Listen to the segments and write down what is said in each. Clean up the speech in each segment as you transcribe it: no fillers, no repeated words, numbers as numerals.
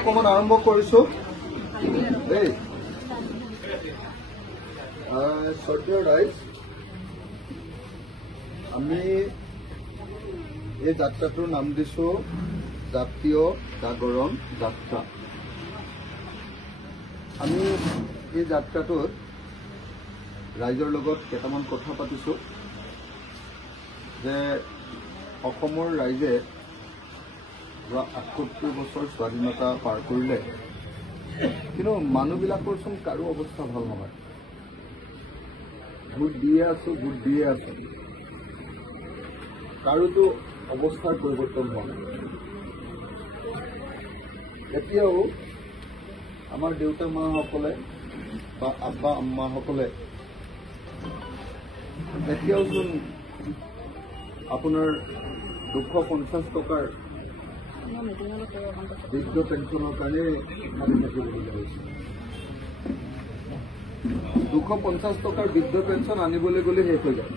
অকমান আৰম্ভ কৰিছো দেই। শ্ৰদ্ধেয় ৰাইজ, আমি এই যাত্ৰাটোৰ নাম দিছো জাতীয় জাগৰণ যাত্ৰা। আমি এই যাত্ৰাটোত ৰাইজৰ লগত কেইটামান কথা পাতিছো যে অসমৰ ৰাইজে ৭৮ বছৰ স্বাধীনতা পাৰ কৰিলে, কিন্তু মানুহবিলাকৰচোন কাৰো অৱস্থা ভাল নহয়। ভোট দিয়ে আছো, কাৰোতো অৱস্থাৰ পৰিৱৰ্তন হোৱা নাই। এতিয়াও আমাৰ দেউতা মাসকলে বা আব্বা আম্মাসকলে এতিয়াওচোন আপোনাৰ 250 টকাৰ বৃদ্ধ পেঞ্চনৰ কাৰণে মাৰি থাকিবলগীয়া হৈছে। 250 টকাৰ বৃদ্ধ পেঞ্চন আনিবলৈ গ'লে শেষ হৈ যায়,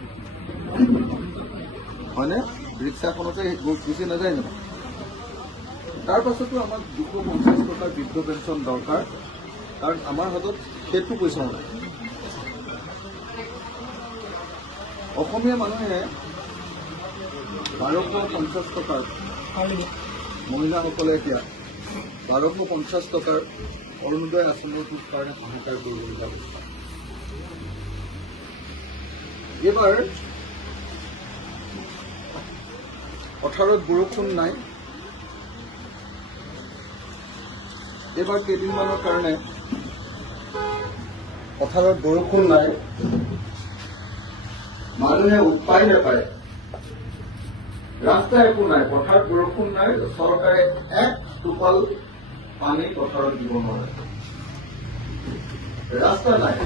হয়নে? ৰিক্সাখনতে গুচি নাযায় জানো? তাৰ পাছতো আমাক 250 টকাৰ বৃদ্ধ পেঞ্চন দৰকাৰ, কাৰণ আমাৰ হাতত সেইটো পইচাও নাই। অসমীয়া মানুহে 1250 টকাৰ, মহিলাসকলে এতিয়া 1250 টকাৰ অৰুণোদয় আঁচনিটোৰ কাৰণে হাহাকাৰ কৰিবলগীয়া হৈছে। এইবাৰ পথাৰত বৰষুণ নাই। এইবাৰ কেইদিনমানৰ কাৰণে পথাৰত বৰষুণ নাই, মানুহে উপায় নাপায়, ৰাস্তা একো নাই, পথাৰত বৰষুণ নাই, চৰকাৰে এক টোপাল পানী পথাৰত দিব নোৱাৰে, ৰাস্তা নাই,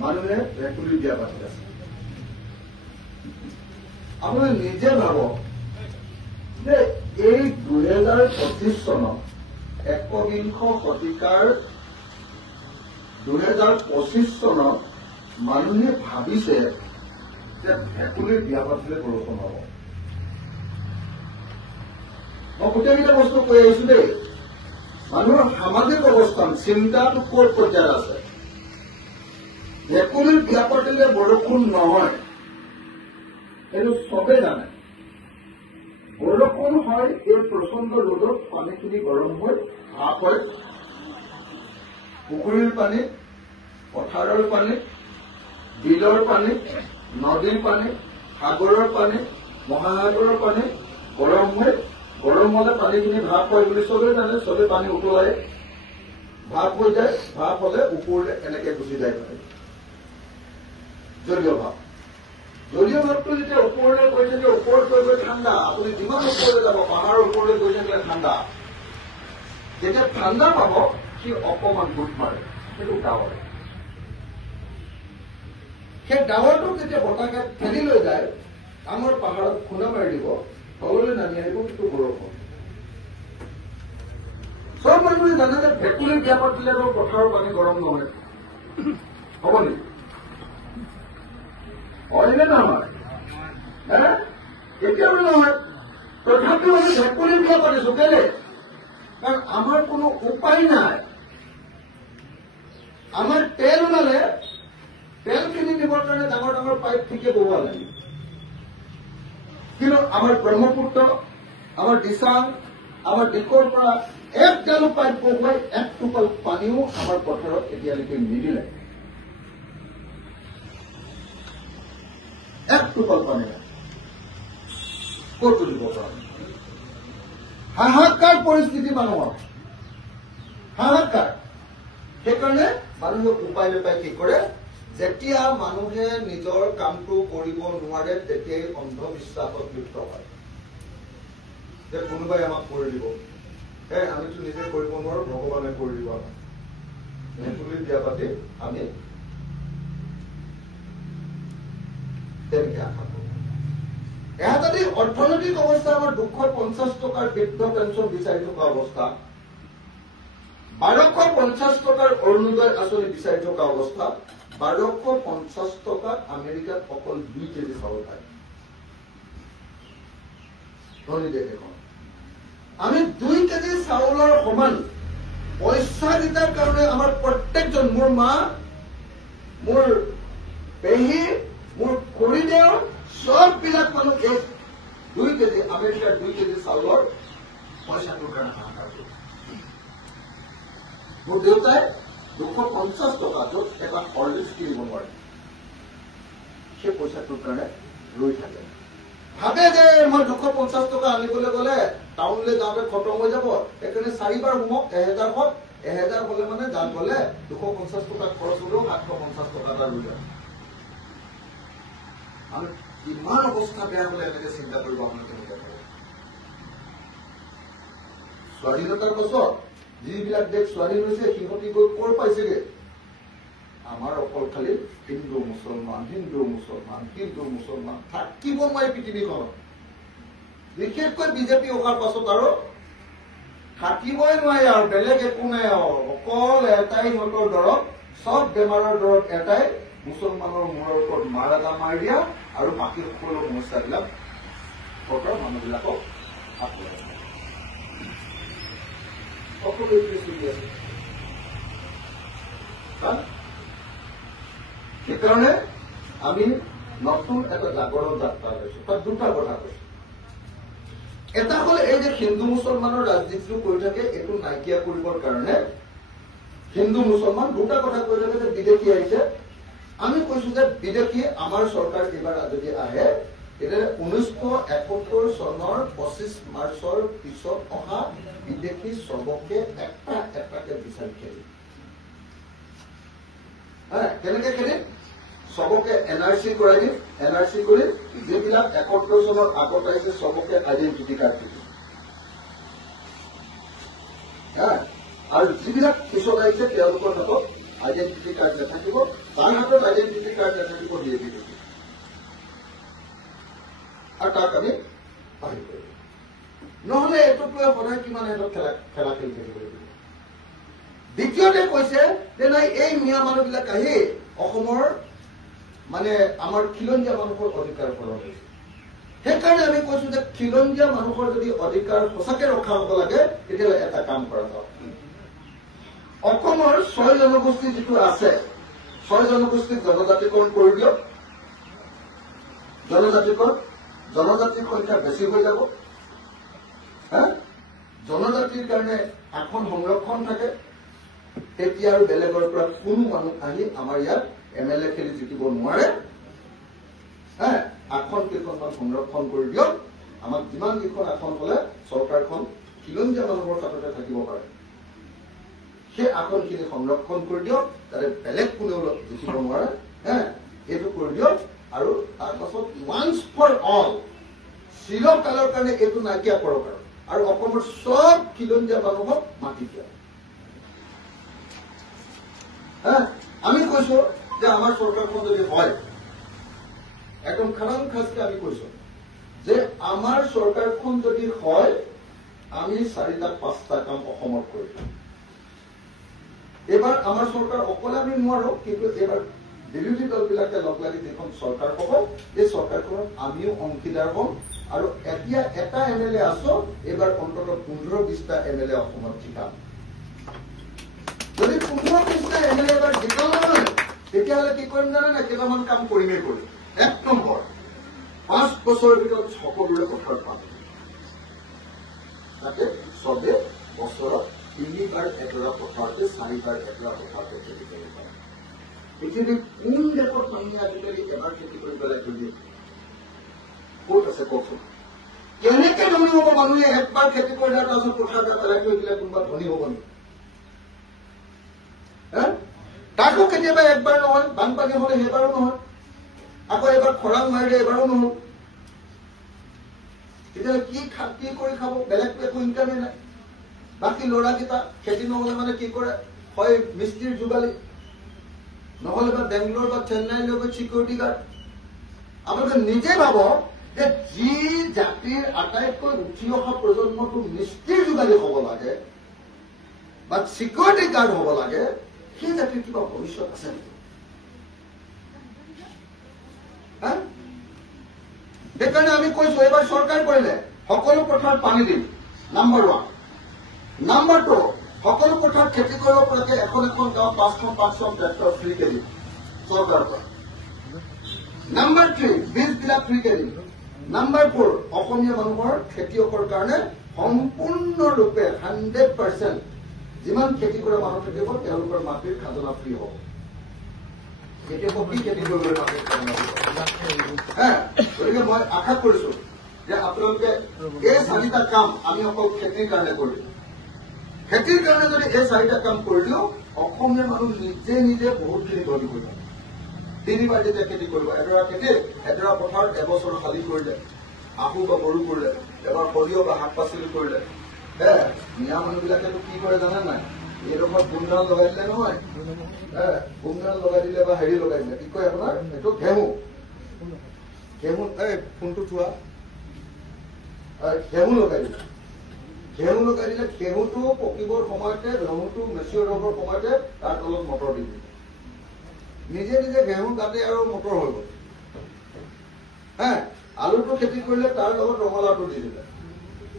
মানুহে ভেকুলী বিয়া পাতি আছে। আপোনালোকে নিজে ভাবক যে এই 2025 চনত একবিংশ শতিকাৰ 2025 চনত মানুহে ভাবিছে যে ভেকুলীৰ বিয়া পাতিলে বৰষুণ হ'ব। মই গোটেইকেইটা বস্তু কৈ আহিছো দেই। মানুহৰ সামাজিক অৱস্থান, চিন্তাটো ক'ত পৰ্যায়ত আছে। ভেকুলীৰ বিয়া পাতিলে বৰষুণ নহয়, এইটো চবে জানে। বৰষুণ হয় এই প্ৰচণ্ড ৰ'দত পানীখিনি গৰম হৈ ভাপ হয়। পুখুৰীৰ পানী, পথাৰৰ পানী, বিলৰ পানী, নদীৰ পানী, সাগৰৰ পানী, মহাসাগৰৰ পানী গৰম হৈ, গৰম হলে পানীখিনি ভাপ হয় বুলি চবেই জানে। চবে পানী উতলাই ভাপ হৈ যায়, ভাপ হলে ওপৰলৈ এনেকে গুচি যায় পানী, জলীয় ভাপ। জলীয় ভাৱটো যেতিয়া ওপৰলৈ গৈ থাকে, ওপৰত গৈ গৈ ঠাণ্ডা, আপুনি যিমান ওপৰলৈ যাব, পাহাৰৰ ওপৰলৈ গৈ থাকিলে ঠাণ্ডা। যেতিয়া ঠাণ্ডা পাব, সি অকমান গোট মাৰে, সেইটো ডাৱৰ। সেই ডাৱৰটোক যেতিয়া বতাহে ঠেলি লৈ যায়, ডাঙৰ পাহাৰত খুন্দা মাৰি দিব, তললৈ নামি আহিব, কিন্তু বৰষুণ। চব মানুহে জানে যে ভেকুলীৰ বিয়া পাতিলে পথাৰৰ পানী গৰম নহয়, হ'ব নেকি? হয়নে নহয়? কেতিয়াও নহয়। তথাপিও আমি ভেকুলীৰ বিয়া পাতিছো, কেলে? কাৰণ আমাৰ কোনো উপায় নাই। আমাৰ তেল ওলালে, তেলখিনি নিবৰ কাৰণে ডাঙৰ ডাঙৰ পাইপ ঠিকে বহুৱা লাগে। কিন্তু আমাৰ ব্ৰহ্মপুত্ৰ, আমাৰ দিচাং, আমাৰ দিকৰ পৰা এক জালু পাইপ বহুৱাই এক টোপাল পানীও আমাৰ পথাৰত এতিয়ালৈকে নিদিলে। এক টোপাল পানী ক'ত তুলিব পৰা? হাহাকাৰ পৰিস্থিতি মানুহৰ, হাহাকাৰ। সেইকাৰণে মানুহে উপায় নাপায় কি কৰে, যেতিয়া মানুহে নিজৰ কামটো কৰিব নোৱাৰে, তেতিয়াই অন্ধবিশ্বাসত লিপ্ত হয় যে কোনোবাই আমাক কৰি দিব, আমিতো নিজে কৰিব নোৱাৰো, ভগৱানে কৰি দিব। আমাক ভেকুলীৰ বিয়া পাতি আমি তেনেকে আশা কৰো। এয়া যদি অৰ্থনৈতিক অৱস্থা আমাৰ 250 টকাৰ বৃদ্ধ পেঞ্চন বিচাৰি থকা অৱস্থা, 1250 টকাৰ অৰুণোদয় আঁচনি বিচাৰি থকা অৱস্থা, 1250 টকাত আমেৰিকাত অকল 2 কেজি চাউল খায় ধনী দেশ এখন। আমি 2 কেজি চাউলৰ সমান পইচা কেইটাৰ কাৰণে আমাৰ প্ৰত্যেকজন মোৰ মা মোৰ পেহী মোৰ খুৰীদেউ সববিলাক মানুহ এই 2 কেজি আমেৰিকাৰ 2 কেজি চাউলৰ পইচাটোৰ কাৰণে হাহাকাৰ কৰে মোৰ দেউতাই 250 টকা য'ত এটা হৰলিক্স কিনিব নোৱাৰে সেই পইচাটোৰ কাৰণে ৰৈ থাকে ভাবে যে মই 250 টকা আনিবলৈ গ'লে টাউনলৈ যাওঁতে খতম হৈ যাব সেইকাৰণে 4বাৰ সোমক 1000 হওক 1000 হলে মানে যান গ'লে 250 টকা খৰচ হ'লেও 750 টকা এটা ৰৈ যাব আমি ইমান অৱস্থা বেয়া হলে এনেকে চিন্তা কৰিব আপুনি কেনেকৈ পাৰে স্বাধীনতাৰ পাছত যিবিলাক দেশ স্বাধীন হৈছে সিহঁতি গৈ কৰ পাইছেগে আমাৰ অকল খালি হিন্দু মুছলমান থাকিব নোৱাৰি পৃথিৱীখনত বিশেষকৈ বিজেপি অহাৰ পাছত আৰু থাকিবই নোৱাৰি আৰু বেলেগ একো নাই আৰু অকল এটাই সিহঁতৰ দৰৱ সব বেমাৰৰ দৰৱ এটাই মুছলমানৰ মূৰৰ ওপৰত মাৰ এটা মাৰি দিয়া আৰু বাকী সকলো সমস্যাবিলাক ভোটৰ মানুহবিলাকক আঁতৰাই সকলো এইটোৱে চলি আছে সেইকাৰণে আমি নতুন এটা জাগৰণ যাত্ৰা লৈছো তাত 2টা কথা কৈছো এটা হল এই যে হিন্দু মুছলমানৰ ৰাজনীতিটো কৰি থাকে এইটো নাইকিয়া কৰিবৰ কাৰণে হিন্দু মুছলমান 2টা কথা কৈ থাকে যে বিদেশী আহিছে আমি কৈছো যে বিদেশী আমাৰ চৰকাৰ এইবাৰ যদি আহে তেতিয়া 1971 চনৰ 25 মাৰ্চৰ পিছত অহা বিদেশী সবকে এটাকে বিচাৰি খেলি কেনেকে খেলি সবকে এনআৰচি কৰাই দিম এনআৰচি কৰি যিবিলাক 71 চনৰ আগত আহিছে সবকে আইডেণ্টিটি কাৰ্ড দিব আৰু যিবিলাক পিছত আহিছে তেওঁলোকৰ হাতত আইডেণ্টিটি কাৰ্ড নাথাকিব তাৰ হাতত আইডেণ্টিটি কাৰ্ড নাথাকিব বিজেপি আৰু তাক আমি বাহিৰ কৰিব নহলে এইটোক লৈ সদায় কিমান সিহঁতক খেলা খেলি থাকিব লাগিব দ্বিতীয়তে কৈছে যে নাই এই মিয়া মানুহবিলাক আহি অসমৰ মানে আমাৰ খিলঞ্জীয়া মানুহৰ অধিকাৰ হৰণ হৈছে সেইকাৰণে আমি কৈছো যে খিলঞ্জীয়া মানুহৰ যদি অধিকাৰ সঁচাকে ৰক্ষা হ'ব লাগে তেতিয়াহ'লে এটা কাম কৰা যাওক অসমৰ 6 জনগোষ্ঠী যিটো আছে 6 জনগোষ্ঠীক জনজাতিকৰণ কৰি দিয়ক জনজাতিৰ সংখ্যা বেছি হৈ যাব জনজাতিৰ কাৰণে আসন সংৰক্ষণ থাকে তেতিয়া আৰু বেলেগৰ পৰা কোনো মানুহ আহি আমাৰ ইয়াত এমএলএ খেলি জিকিব নোৱাৰে আসন কেইখনমান সংৰক্ষণ কৰি দিয়ক আমাক যিমান কেইখন আসন হলে চৰকাৰখন খিলঞ্জীয়া মানুহৰ হাততে থাকিব পাৰে সেই আসনখিনি সংৰক্ষণ কৰি দিয়ক যাতে বেলেগ কোনেও জিকিব নোৱাৰে এইটো কৰি দিয়ক আৰু তাৰ পাছত ওৱান্স ফৰ অল চিৰকালৰ কাৰণে এইটো নাইকিয়া কৰক আৰু অসমৰ সব খিলঞ্জীয়া মানুহক মাতি দিয়ক আমি কৈছো যে আমাৰ চৰকাৰখন যদি হয় একদম খাৰাং খাজকে আমি কৈছো যে আমাৰ চৰকাৰখন যদি হয় আমি 4টা-5টা কাম অসমত কৰিম এইবাৰ আমাৰ চৰকাৰ অকলে আমি নোৱাৰো কিন্তু এইবাৰ বিৰোধী দলবিলাকে লগ লাগি যিখন চৰকাৰ হ'ব এই চৰকাৰখনত আমিও অংশীদাৰ হ'ম আৰু এতিয়া এটা এমএলএ আছো এইবাৰ অন্ততঃ 15-20টা এমএলএ অসমত জিকাম যদি 15-20টা এমএলএ এবাৰ জিকাম নহয় তেতিয়াহ'লে কি কৰিম জানে না কেইটামান কাম কৰিমেই কৰিম 1 নম্বৰ 5 বছৰৰ ভিতৰত সকলোৰে পথাৰত পাম যাতে চবে বছৰত 3বাৰ এডৰা পথাৰতে 4বাৰ এডৰা পথাৰতে খেতি কৰিব পাৰে পৃথিৱীৰ কোন দেশত মানুহে আজিকালি এবাৰ খেতি কৰি পেলাই ধৰি ক'ত আছে কওকচোন কেনেকে ধনী হ'ব মানুহে একবাৰ খেতি কৰিলে তাৰপিছত পথাৰতে পেলাই থৈ দিলে কোনোবা ধনী হ'ব নেকি তাকো কেতিয়াবা একবাৰ নহয় বানপানী হলে সেইবাৰো নহয় আকৌ এবাৰ খৰাং মাৰিলে এবাৰো নহয় তেতিয়াহ'লে কি কৰি খাব বেলেগটো একো ইনকামেই নাই বাকী ল'ৰাকেইটা খেতি নহলে মানে কি কৰে হয় মিস্ত্ৰীৰ যোগালী নহলে বা বেংগলোৰ বা চেন্নাইলৈ গৈ চিকিউৰিটি গাৰ্ড আপোনালোকে নিজে ভাবক যে যি জাতিৰ আটাইতকৈ উঠি অহা প্ৰজন্মটো মিস্ত্ৰীৰ যোগালী হ'ব লাগে বা চিকিউৰিটি গাৰ্ড হ'ব লাগে সেই জাতিৰ কিবা ভৱিষ্যত আছে নেকি সেইকাৰণে আমি কৈছো এইবাৰ চৰকাৰ কৰিলে সকলো পথাৰত পানী দিম নাম্বাৰ 1 নাম্বাৰ 2 সকলো পথাৰত খেতি কৰিব পৰাকৈ এখন গাঁৱত 5খন ট্ৰেক্টৰ ফ্ৰী কে দিম চৰকাৰৰ পৰা নাম্বাৰ 3 বীজবিলাক ফ্ৰী কে দিম নাম্বাৰ 4 অসমীয়া মানুহৰ খেতিয়কৰ কাৰণে সম্পূৰ্ণৰূপে 100% যিমান খেতি কৰা মানুহ থাকিব তেওঁলোকৰ মাটিৰ খাজনা ফ্ৰী হ'ব খেতিয়কক কি খেতি কৰিবলৈ মাটিৰ খাজনা গতিকে মই আশা কৰিছো যে আপোনালোকে এই 4টা কাম আমি অকল খেতিৰ কাৰণে কৰিম খেতিৰ কাৰণে যদি এই 4টা কাম কৰিলেও অসমীয়া মানুহ নিজে নিজে বহুতখিনি ধনী কৰিব 3বাৰ যেতিয়া খেতি কৰিব এডৰা খেতি এডৰা পথাৰত এবছৰ খালী কৰিলে আহু বা বড়ো কৰিলে এবাৰ সৰিয়হ বা শাক পাচলি কৰিলে মিয়া মানুহবিলাকেতো কি কৰে জানে নাই এইডোখৰত গুমধান লগাই দিলে নহয় গুমধান লগাই দিলে বা হেৰি লগাই দিলে কি কয় আপোনাৰ এইটো ঘেঁহু ফোনটো থোৱা ঘেঁহু লগাই দিলে ঘেঁহুটো পকিবৰ সময়তে ঘেঁহুটো মেচিয়ৰ হ'বৰ সময়তে তাৰ তলত মটৰ দি দিলে নিজে নিজে ঘেঁহু কাটে আৰু মটৰ হৈ গ'ল আলুটো খেতি কৰিলে তাৰ লগত ৰঙালাওটো দি দিলে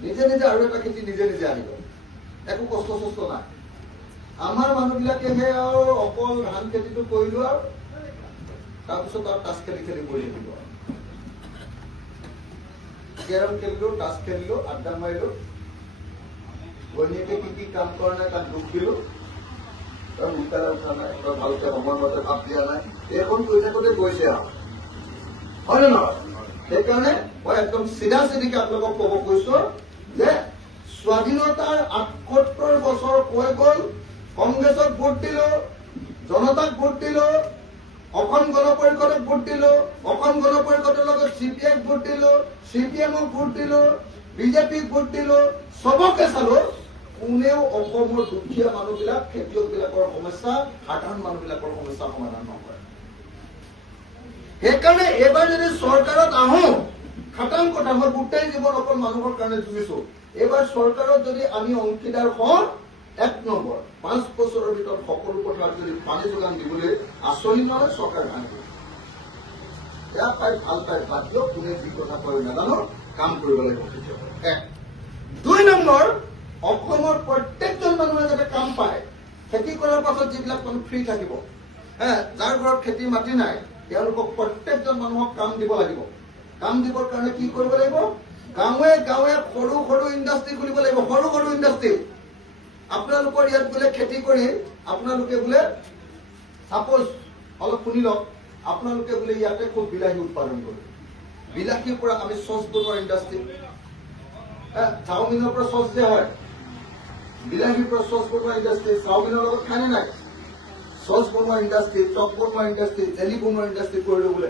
নিজে নিজে আৰু এটা খেতি নিজে নিজে আহি গ'ল একো কষ্ট চষ্ট নাই আমাৰ মানুহবিলাকেহে আৰু অকল ধান খেতিটো কৰিলো আৰু তাৰপিছত আৰু তাচ খেলি কৰি থাকিব কেৰম খেলিলো তাচ খেলিলো আড্ডা মাৰিলো ঘৈণীয়েকে কি কাম কৰা নাই তাক দুখ দিলো তই মুখাৰে উঠা নাই তই ভালকে সময়মতে ভাত দিয়া নাই এইখন কৰি থাকোতে গৈছে আৰু হয় নে নহয় সেইকাৰণে মই একদম চিধা চিধিকে আপোনালোকক কব কৈছো যে স্বাধীনতাৰ ৭৮ বছৰ হৈ গ'ল কংগ্ৰেছক ভোট দিলো জনতাক ভোট দিলো অসম গণ পৰিষদক ভোট দিলো অসম গণ পৰিষদৰ লগত CPIক ভোট দিলো CPMক ভোট দিলো বিজেপিক ভোট দিলো সবকে চালো কোনেও অসমৰ দুখীয়া মানুহবিলাক খেতিয়কবিলাকৰ সমস্যা সাধাৰণ মানুহবিলাকৰ সমস্যা সমাধান নকৰে সেইকাৰণে এইবাৰ যদি চৰকাৰত আহো খাটাং কথা মই গোটেই জীৱন অকল মানুহৰ কাৰণে যুঁজিছো এইবাৰ চৰকাৰত যদি আমি অংশীদাৰ হওঁ 1 নম্বৰ 5 বছৰৰ ভিতৰত সকলো পথাৰত যদি পানী যোগান দিবলৈ আঁচনি নলয় চৰকাৰ ভাঙিব বেয়া পাই ভাল পাই বাদ দিয়ক কোনে যি কথা কয় নাজানো কাম কৰিব লাগিব 2 নম্বৰ অসমৰ প্ৰত্যেকজন মানুহে যাতে কাম পায় খেতি কৰাৰ পাছত যিবিলাক মানুহ ফ্ৰী থাকিব যাৰ ঘৰত খেতি মাটি নাই তেওঁলোকক প্ৰত্যেকজন মানুহক কাম দিব লাগিব কাম দিবৰ কাৰণে কি কৰিব লাগিব গাঁৱে গাঁৱে সৰু সৰু ইণ্ডাষ্ট্ৰি খুলিব লাগিব সৰু ইণ্ডাষ্ট্ৰি আপোনালোকৰ ইয়াত বোলে খেতি কৰি আপোনালোকে বোলে সাপোজ অলপ শুনি লওক আপোনালোকে বোলে ইয়াতে খুব বিলাহী উৎপাদন কৰে বিলাহীৰ পৰা আমি চচ বনোৱাৰ ইণ্ডাষ্ট্ৰি চাওমিনৰ পৰা চচ যে হয় বিলাহীৰ পৰা চচ বনোৱা ইণ্ডাষ্ট্ৰি চাওমিনৰ লগত খানে নাই চচ বনোৱা ইণ্ডাষ্ট্ৰি চপ বনোৱা ইণ্ডাষ্ট্ৰি জেলি বনোৱা ইণ্ডাষ্ট্ৰি কৰিলো বোলে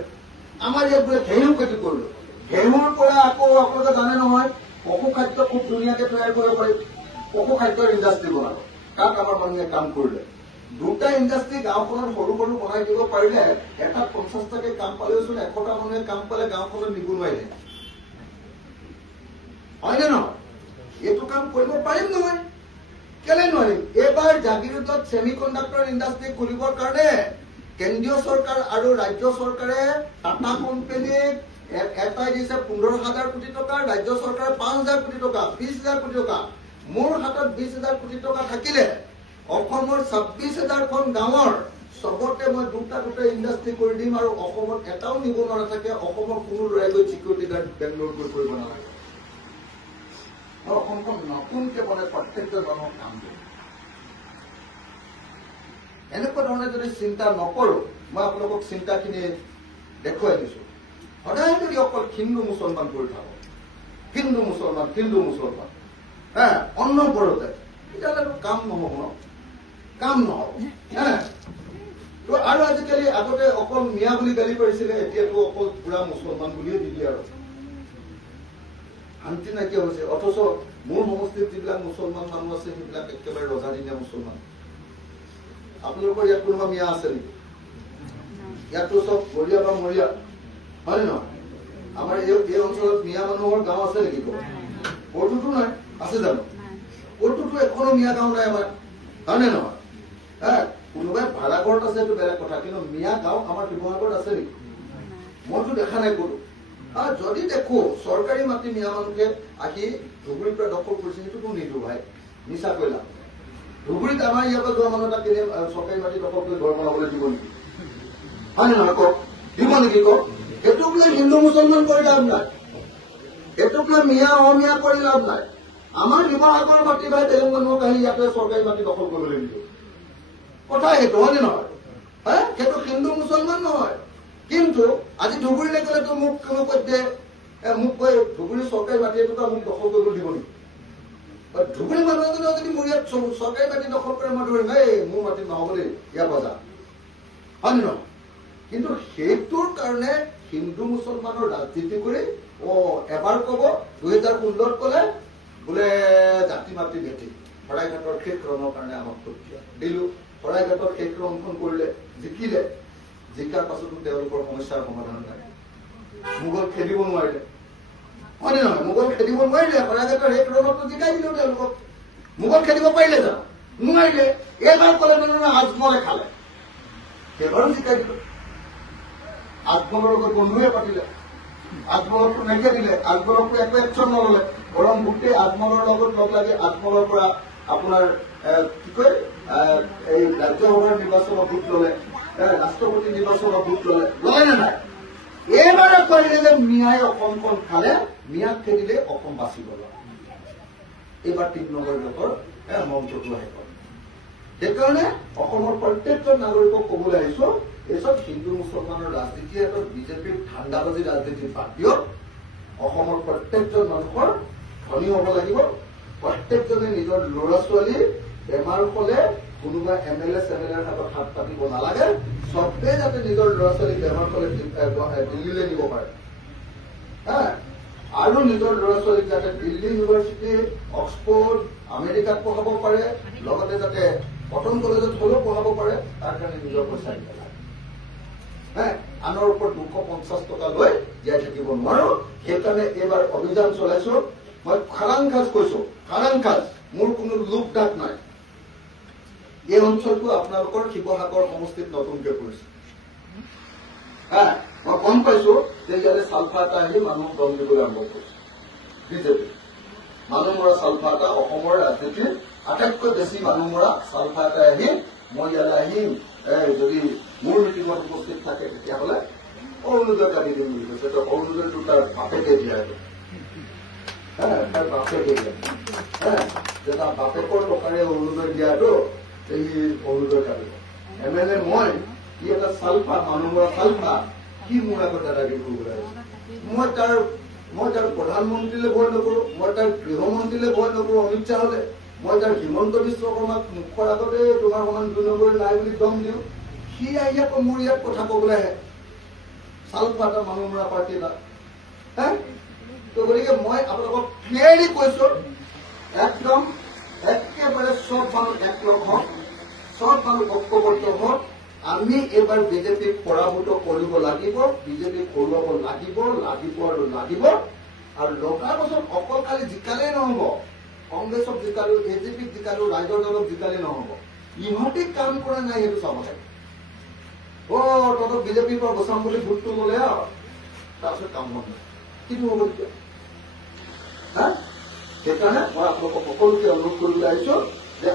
আমাৰ ইয়াত বোলে ঘেঁহু খেতি কৰিলো ঘেঁহুৰ পৰা আকৌ আপোনালোকে জানে নহয় পশু খাদ্য খুব ধুনীয়াকে তৈয়াৰ কৰিব পাৰি পশু খাদ্যৰ ইণ্ডাষ্ট্ৰি বনাব তাত আমাৰ মানুহে কাম কৰিলে 2টা ইণ্ডাষ্ট্ৰি গাঁওখনত সৰু বনাই দিব পাৰিলে এটা 50টাকে কাম পালেওচোন 100টা মানুহে কাম পালে গাঁওখনত নিবনুৱাই নাই হয়নে নহয় এইটো কাম কৰিব পাৰিম নহয় কেলে নোৱাৰিম এইবাৰ জাগিৰোডত ছেমিকণ্ডাক্টৰ ইণ্ডাষ্ট্ৰি খুলিবৰ কাৰণে কেন্দ্ৰীয় চৰকাৰ আৰু ৰাজ্য চৰকাৰে টাটা কোম্পানীক এটাই দিছে 15,000 কোটি টকা ৰাজ্য চৰকাৰে 5,000 কোটি টকা 20,000 কোটি টকা মোৰ হাতত 20,000 কোটি টকা থাকিলে অসমৰ 26,000খন গাঁৱৰ সবতে মই 2টা ইণ্ডাষ্ট্ৰি কৰি দিম আৰু অসমত এটাও নিবনুৱা নাথাকে অসমৰ কোনো ল'ৰাই গৈ চিকিউৰিটি গাৰ্ড বেংগলোৰ গৈ কৰিব নালাগে অসমখন নতুনকে বনাই প্ৰত্যেকজন মানুহক কাম দিয়ে এনেকুৱা ধৰণে যদি চিন্তা নকৰো মই আপোনালোকক চিন্তাখিনি দেখুৱাই দিছো সদায় যদি অকল হিন্দু মুছলমান কৰি থাকো হিন্দু মুছলমান অন্নপৰতে তেতিয়াহ'লেতো কাম নহ'ব কাম নহ'ব আৰু আজিকালি আগতে অকল মিয়া বুলি গালি পাৰিছিলে এতিয়াতো অকল পুৰা মুছলমান বুলিয়ে দি দিয়ে আৰু শান্তি নাইকিয়া হৈছে অথচ মোৰ সমষ্টিত যিবিলাক মুছলমান মানুহ আছে সেইবিলাক একেবাৰে ৰজাদিনীয়া মুছলমান আপোনালোকৰ ইয়াত কোনোবা মিয়া আছে নেকি ইয়াততো চব গৰীয়া বা মৰিয়া হয় নে নহয় আমাৰ এই অঞ্চলত মিয়া মানুহৰ গাঁও আছে নেকি ক'তোতো নাই আছে জানো ক'তোতো এখনো মিয়া গাঁও নাই আমাৰ হয় নে নহয় কোনোবাই ভাড়াঘৰত আছে এইটো বেলেগ কথা কিন্তু মিয়া গাঁও আমাৰ শিৱসাগৰত আছে নেকি মইতো দেখা নাই ক'তো যদি দেখো চৰকাৰী মাটি মিয়া মানুহে আহি ধুবুৰীৰ পৰা দখল কৰিছে সেইটোতো নিদো ভাই মিছা কৈলা ধুবুৰীত আমাৰ ইয়াৰ পৰা যোৱা মানুহ এটা কেনে চৰকাৰী মাটি দখল কৰি ঘৰ বনাবলৈ দিব নেকি হয় নে নহয় কওক দিব নেকি কওক এইটোক লৈ হিন্দু মুছলমান কৰি লাভ নাই এইটোক লৈ মিয়া অমিয়া কৰি লাভ নাই আমাৰ শিৱসাগৰৰ মাটি ভাই বেলেগ মানুহক আহি ইয়াতে চৰকাৰী মাটি দখল কৰিবলৈ নিদিওঁ কথা সেইটো হয়নে নহয় হা সেইটো হিন্দু মুছলমান নহয় কিন্তু আজি ধুবুৰীলৈ গ'লেতো মোক কোনো পধ্যে মোক কৈ ধুবুৰী চৰকাৰী মাটি এটুকুৰা মোক দখল কৰিবলৈ দিব নেকি ধুবুৰী মানুহ এজনে যদি মোৰ ইয়াত চৰকাৰী মাটি দখল কৰে মই ধৰিম এই মোৰ মাটি নহ'ব দেই ইয়াৰ পৰা যা হয় নে নহয় কিন্তু সেইটোৰ কাৰণে হিন্দু মুছলমানৰ ৰাজনীতি কৰি এবাৰ ক'ব 2016 ক'লে বোলে জাতি মাতৃ ভেটি শৰাইঘাটৰ শেষ ৰণৰ কাৰণে আমাক দিলো শৰাইঘাটৰ শেষ ৰণখন কৰিলে জিকিলে জিকাৰ পাছতো তেওঁলোকৰ সমস্যাৰ সমাধান নাই মোগল খেদিব নোৱাৰিলে হয় নে নহয় মোগল খেদিব নোৱাৰিলে শৰাইঘাটৰ শেষ ৰণতো জিকাই দিলেও তেওঁলোকক মোগল খেদিব পাৰিলে জানো নোৱাৰিলে এইবাৰ ক'লে মানুহে আজমলে খালে সেইবাৰো জিকাই দিলে আজমলৰ লগত বন্ধুৱে পাতিলে আজমলকটো নাইকিয়া দিলে আজমলকটো একো একশ্যন নললে বৰং গোটেই আজমলৰ লগত লগ লাগি আজমলৰ পৰা আপোনাৰ কি কয় এই ৰাজ্যসভাৰ নিৰ্বাচনৰ ভোট ললে ৰাষ্ট্ৰপতি নিৰ্বাচনৰ ভোট ললে নে নাই এইবাৰে কৰিলে যে মিয়াই অসমখন খালে মিয়াক খেদিলে অসম বাচি গল এইবাৰ 3 নম্বৰ ব্লকৰ মঞ্চটো আহি গল সেইকাৰণে অসমৰ প্ৰত্যেকজন নাগৰিকক ক'বলৈ আহিছো এইসব হিন্দু মুছলমানৰ ৰাজনীতি আৰু বিজেপিৰ ঠাণ্ডাবাজি ৰাজনীতি বাদ দিয়ক অসমৰ প্ৰত্যেকজন মানুহৰ ধনী হ'ব লাগিব প্ৰত্যেকজনে নিজৰ ল'ৰা ছোৱালীৰ বেমাৰ হ'লে কোনোবা MLA চেমেলাৰ হাতত হাত পাতিব নালাগে চবে যাতে নিজৰ ল'ৰা ছোৱালীক বেমাৰ হ'লে দিল্লীলৈ নিব পাৰে আৰু নিজৰ ল'ৰা ছোৱালীক যাতে দিল্লী ইউনিভাৰ্চিটি অক্সফৰ্ড আমেৰিকাত পঢ়াব পাৰে লগতে যাতে কটন কলেজত হ'লেও পঢ়াব পাৰে তাৰ কাৰণে নিজৰ পইচা দিব লাগে আনৰ ওপৰত 250 টকা লৈ জীয়াই থাকিব নোৱাৰো সেইকাৰণে এইবাৰ অভিযান চলাইছো মই খাৰাংখাজ কৈছো খাৰাংখাজ মোৰ কোনো লোক ডাক নাই এই অঞ্চলটো আপোনালোকৰ শিৱসাগৰ সমষ্টিত নতুনকে কৰিছে মই গম পাইছো যে ইয়াৰে চালফা এটা আহি মানুহক দম দিবলৈ আৰম্ভ কৰিছে বিজেপি মানুহ মৰা চালফা এটা অসমৰ ৰাজনীতিৰ আটাইতকৈ বেছি মানুহ মৰা চালফা এটা আহি মই ইয়ালৈ আহিম যদি মোৰ মিটিঙত উপস্থিত থাকে তেতিয়াহ'লে অৰুণোদয় কাটি দিম বুলি কৈছে অৰুণোদয়টো তাৰ বাপেকে দিয়াই তাৰ বাপেকে দিয়ে যে তাৰ বাপেকৰ টকাৰে অৰুণোদয় দিয়াটো সি অৰুণোদয় কাটিব MLA মই ই এটা চালফা মানুহ মৰা চালফা সি মোৰ আগত দাদাগিৰি কৰিবলৈ আহিছে মই তাৰ প্ৰধানমন্ত্ৰীলৈ ভয় নকৰো মই তাৰ গৃহমন্ত্ৰীলৈ ভয় নকৰো অমিত শ্বাহলৈ মই তাৰ হিমন্ত বিশ্ব শৰ্মাক মুখৰ আগতে তোমাৰ সমান 2 নম্বৰ নাই বুলি দম দিওঁ সি আহি আকৌ মোৰ ইয়াত কথা ক'বলৈ আহে চালফা এটা মানুহ মৰা পাৰ্টি এটা তো গতিকে মই আপোনালোকক ক্লিয়াৰলি কৈছো একদম একেবাৰে চব মানুহ একলগ হওক চব মানুহ ঐক্যবদ্ধ হওক আমি এইবাৰ বিজেপিক পৰাভূত কৰিব লাগিব বিজেপিক হৰুৱাব লাগিব আৰু লগাৰ পাছত অকল খালি জিকালেই নহ'ব কংগ্ৰেছক জিকালো AJPক জিকালো ৰাইজৰ দলক জিকালেই নহ'ব ইহঁতে কাম কৰা নাই সেইটো চাব লাগে তহঁতক বিজেপিৰ পৰা বচাম বুলি ভোটটো ল'লে আৰু তাৰপিছত কাম নহয় কিটো হ'ব তেতিয়া সেইকাৰণে মই আপোনালোকক সকলোকে অনুৰোধ কৰিবলৈ আহিছো যে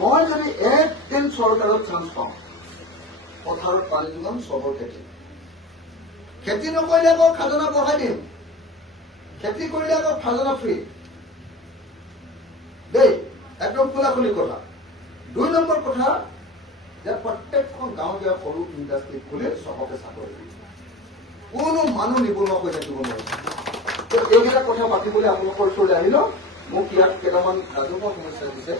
মই যদি একদিন চৰকাৰত চান্স পাওঁ পথাৰত পানী যোগাম চবৰ খেতি নকৰিলে আকৌ খাজনা বঢ়াই দিম খেতি কৰিলে আকৌ খাজনা ফ্ৰী দেই একদম খোলাখুলি কথা 2 নম্বৰ কথা যে প্ৰত্যেকখন গাঁৱলীয়া সৰু ইণ্ডাষ্ট্ৰী খুলি চবকে চাকৰি দিব কোনো মানুহ নিবনুৱা হৈ থাকিব নোৱাৰে এইবিলাক কথা পাতিবলৈ আপোনালোকৰ ওচৰলৈ আহিলো মোক ইয়াত কেইটামান ৰাজহুৱা সমস্যা দিছে